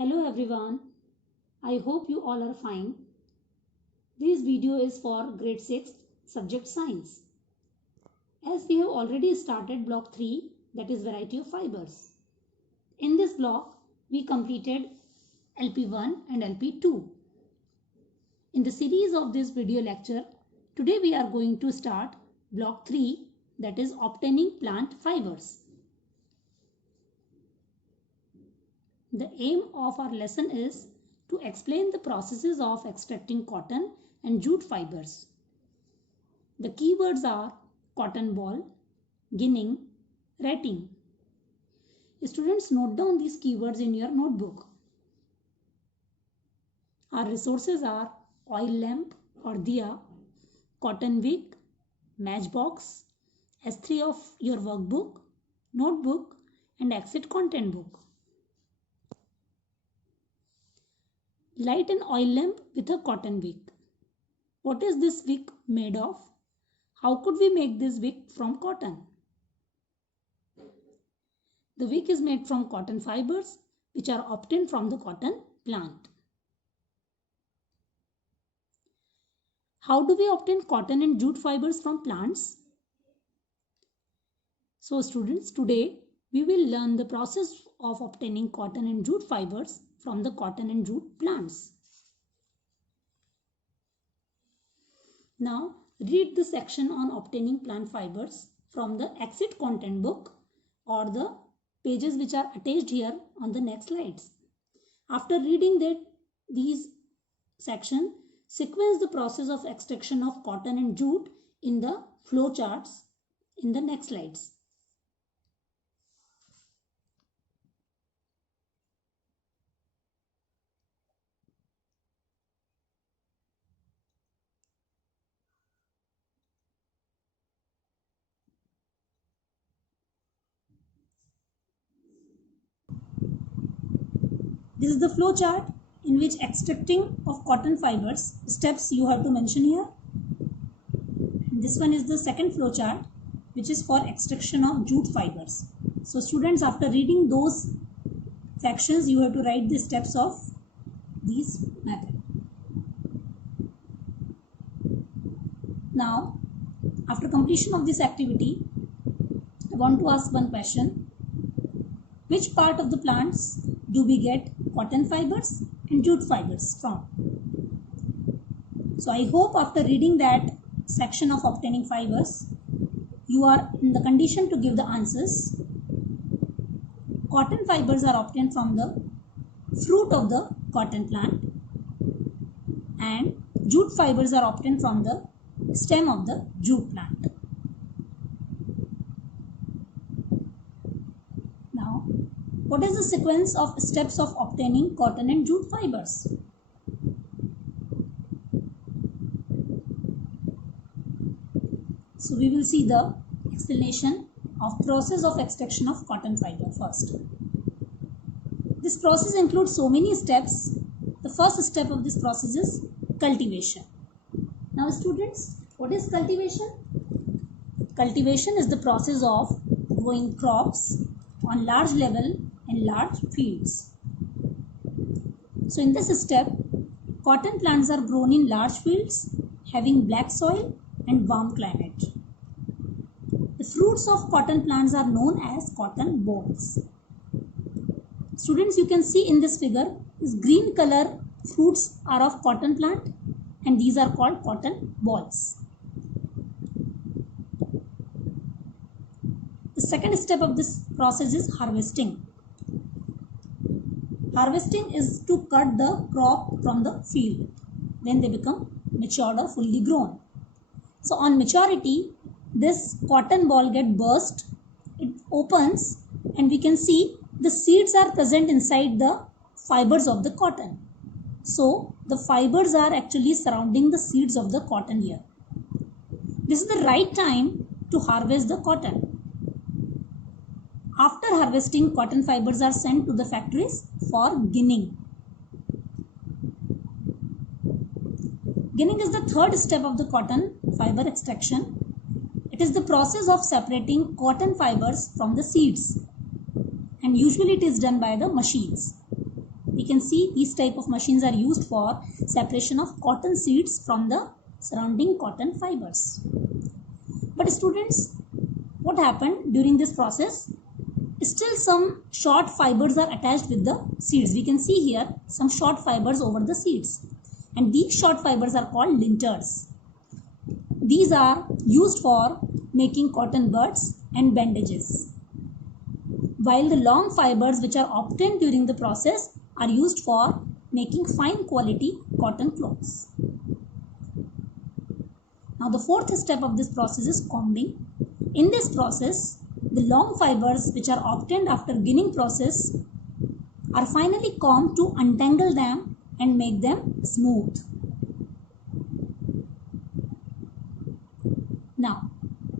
Hello everyone, I hope you all are fine. This video is for grade 6 subject science. As we have already started block 3, that is variety of fibers. In this block we completed LP1 and LP2. In the series of this video lecture, today we are going to start block 3, that is obtaining plant fibers. The aim of our lesson is to explain the processes of extracting cotton and jute fibers. The keywords are cotton ball, ginning, ratting. Students, note down these keywords in your notebook. Our resources are oil lamp or diya, cotton wick, matchbox, S3 of your workbook, notebook and exit content book. Light an oil lamp with a cotton wick. What is this wick made of? How could we make this wick from cotton? The wick is made from cotton fibers which are obtained from the cotton plant. How do we obtain cotton and jute fibers from plants? So students, today we will learn the process of obtaining cotton and jute fibers from the cotton and jute plants. Now read the section on obtaining plant fibers from the exit content book or the pages which are attached here on the next slides. After reading these section, sequence the process of extraction of cotton and jute in the flow charts in the next slides. This is the flow chart in which extracting of cotton fibers steps you have to mention here. And this one is the second flow chart which is for extraction of jute fibers. So students, after reading those sections, you have to write the steps of these method. Now, after completion of this activity, I want to ask one question. Which part of the plants do we get cotton fibers and jute fibers from? So I hope after reading that section of obtaining fibers, you are in the condition to give the answers. Cotton fibers are obtained from the fruit of the cotton plant and jute fibers are obtained from the stem of the jute plant. Now, what is the sequence of steps of obtaining cotton and jute fibers? So we will see the explanation of process of extraction of cotton fiber first. This process includes so many steps. The first step of this process is cultivation. Now students, what is cultivation? Cultivation is the process of growing crops on large level in large fields. So in this step, cotton plants are grown in large fields having black soil and warm climate. The fruits of cotton plants are known as cotton balls. Students, you can see in this figure, this green color fruits are of cotton plant and these are called cotton balls. The second step of this process is harvesting. Harvesting is to cut the crop from the field when they become matured or fully grown. So on maturity, this cotton ball gets burst, it opens and we can see the seeds are present inside the fibers of the cotton. So the fibers are actually surrounding the seeds of the cotton here. This is the right time to harvest the cotton. After harvesting, cotton fibers are sent to the factories for ginning. Ginning is the third step of the cotton fiber extraction. It is the process of separating cotton fibers from the seeds and usually it is done by the machines. We can see these type of machines are used for separation of cotton seeds from the surrounding cotton fibers. But students, what happened during this process? Still some short fibers are attached with the seeds. We can see here some short fibers over the seeds, and these short fibers are called linters. These are used for making cotton buds and bandages, while the long fibers which are obtained during the process are used for making fine quality cotton clothes. Now the fourth step of this process is combing. In this process, the long fibers which are obtained after ginning process are finally combed to untangle them and make them smooth. Now,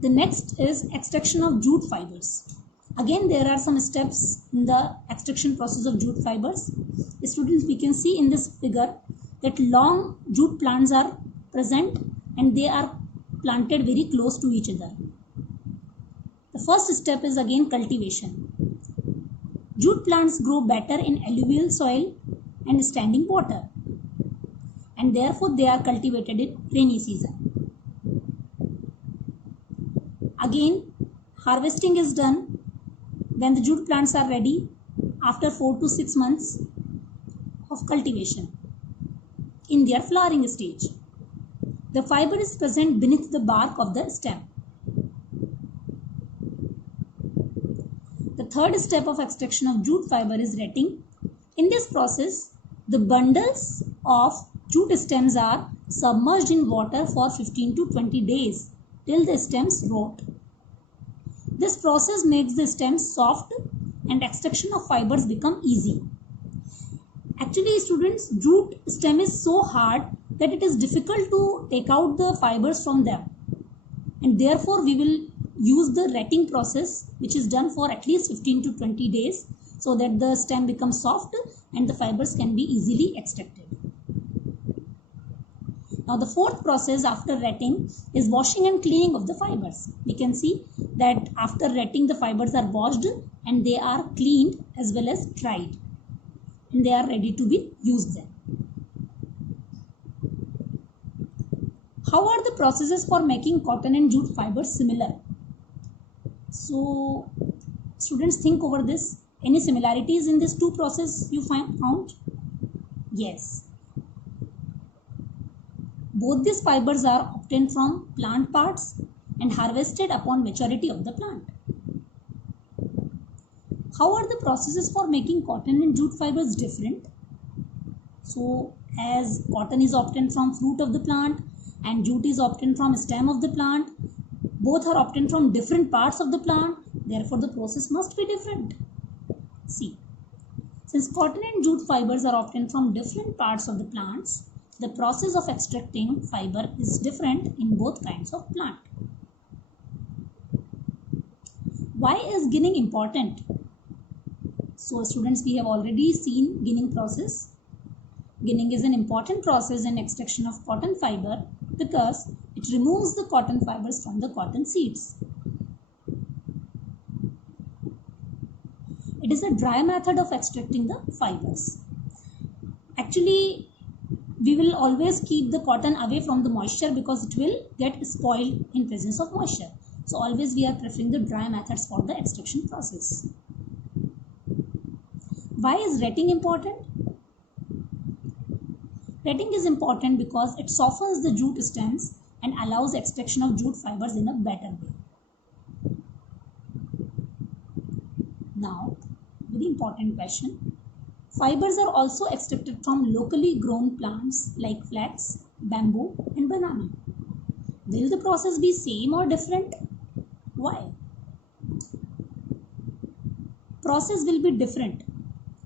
the next is extraction of jute fibers. Again, there are some steps in the extraction process of jute fibers. Students, we can see in this figure that long jute plants are present and they are planted very close to each other. The first step is again cultivation. Jute plants grow better in alluvial soil and standing water, and therefore they are cultivated in rainy season. Again, harvesting is done when the jute plants are ready after 4 to 6 months of cultivation in their flowering stage. The fiber is present beneath the bark of the stem. The third step of extraction of jute fiber is retting. In this process, the bundles of jute stems are submerged in water for 15 to 20 days till the stems rot. This process makes the stems soft and extraction of fibers become easy. Actually, students, jute stem is so hard that it is difficult to take out the fibers from them, and therefore we will use the retting process, which is done for at least 15 to 20 days so that the stem becomes soft and the fibers can be easily extracted. Now the fourth process after retting is washing and cleaning of the fibers. We can see that after retting the fibers are washed and they are cleaned as well as dried, and they are ready to be used then. How are the processes for making cotton and jute fibers similar? So students, think over this. Any similarities in these two processes you found? Yes. Both these fibers are obtained from plant parts and harvested upon maturity of the plant. How are the processes for making cotton and jute fibers different? So as cotton is obtained from fruit of the plant and jute is obtained from stem of the plant, both are obtained from different parts of the plant, therefore the process must be different. See, since cotton and jute fibers are obtained from different parts of the plants, the process of extracting fiber is different in both kinds of plant. Why is ginning important? So students, we have already seen ginning process. Ginning is an important process in extraction of cotton fiber because it removes the cotton fibers from the cotton seeds. It is a dry method of extracting the fibers. Actually, we will always keep the cotton away from the moisture because it will get spoiled in presence of moisture. So always we are preferring the dry methods for the extraction process. Why is retting important? Retting is important because it softens the jute stems and allows extraction of jute fibers in a better way. Now, very important question. Fibers are also extracted from locally grown plants like flax, bamboo and banana. Will the process be same or different? Why? Process will be different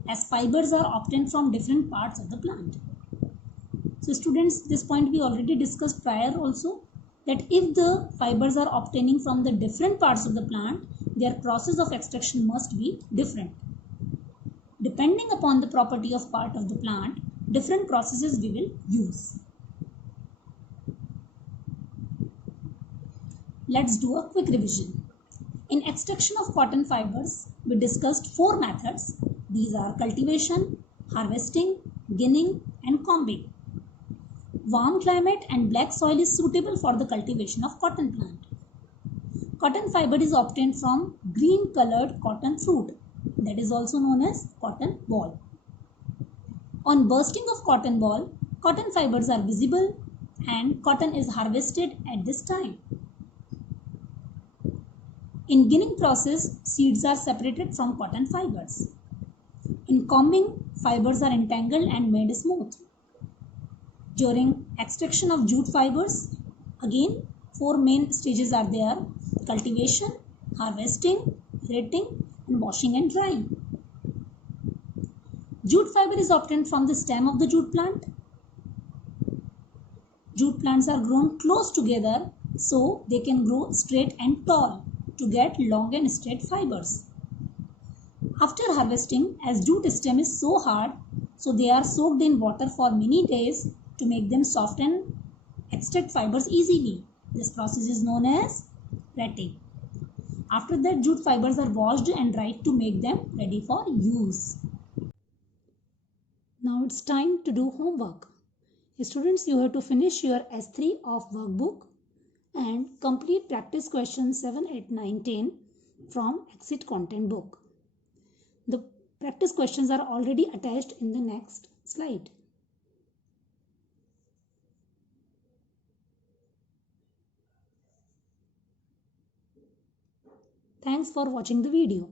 as fibers are obtained from different parts of the plant. So students, this point we already discussed prior also, that if the fibers are obtaining from the different parts of the plant, their process of extraction must be different. Depending upon the property of part of the plant, different processes we will use. Let's do a quick revision. In extraction of cotton fibers, we discussed 4 methods. These are cultivation, harvesting, ginning and combing. Warm climate and black soil is suitable for the cultivation of cotton plant. Cotton fiber is obtained from green colored cotton fruit, that is also known as cotton ball. On bursting of cotton ball, cotton fibers are visible and cotton is harvested at this time. In ginning process, seeds are separated from cotton fibers. In combing, fibers are entangled and made smooth. During extraction of jute fibers, again 4 main stages are there: cultivation, harvesting, retting and washing and drying. Jute fiber is obtained from the stem of the jute plant. Jute plants are grown close together so they can grow straight and tall to get long and straight fibers. After harvesting, as jute stem is so hard, so they are soaked in water for many days to make them soft and extract fibers easily. This process is known as retting. After that, jute fibers are washed and dried to make them ready for use. Now it's time to do homework. Students, you have to finish your S3 of workbook and complete practice questions 7, 8, 9, 10 from Exit Content book. The practice questions are already attached in the next slide. Thanks for watching the video.